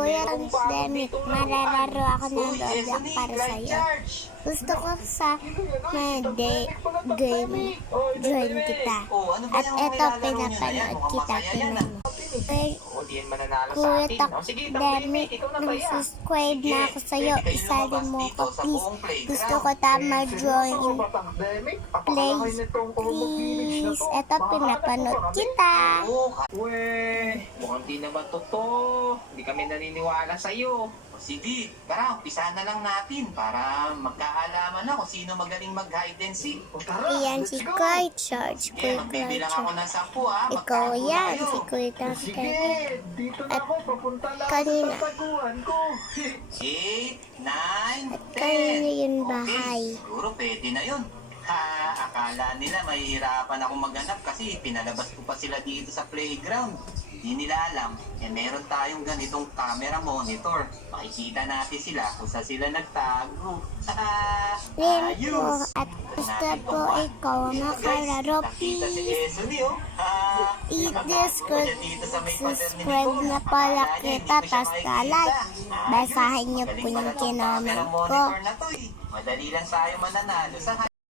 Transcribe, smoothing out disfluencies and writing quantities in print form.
Kuya Pandemic, marararo ako ng Roblox para sa'yo. Gusto ko sa game, join kita. At eto, pinapanood kita, tingnan mo. Kuya Pandemic, nag-subscribe na ako sa'yo. Isali mo ko, please. Gusto ko tama join. Please. Eto, pinapanood kita. Weh, mukhang di naman totoo. Hindi kami naniniwala sa'yo. Sige, tara, umpisahan na lang natin para magkaalaman na kung sino magaling mag-hide and seek. Iyan si Kuya George. Sige, magbibilang ako ng 10 ha. Ikaw Magtago yan, tayo. si Kuya George. Dito na At ako. Papunta na kanina. ako sa taguan ko. 8, 9, 10. Kanina yung bahay. Okay, siguro pwede na yun. Ha, akala nila mahihirapan ako maghanap kasi pinalabas ko pa sila dito sa playground. Hindi nila alam, meron tayong ganitong camera monitor. Makikita natin sila kung saan sila nagtago. Rin po at gusto po ikaw makararo, Nakita si please. Esoli, oh. Subscribe na pala kita, tas like. Basahin niyo po yung kinoment ko. Madali lang tayo mananalo sa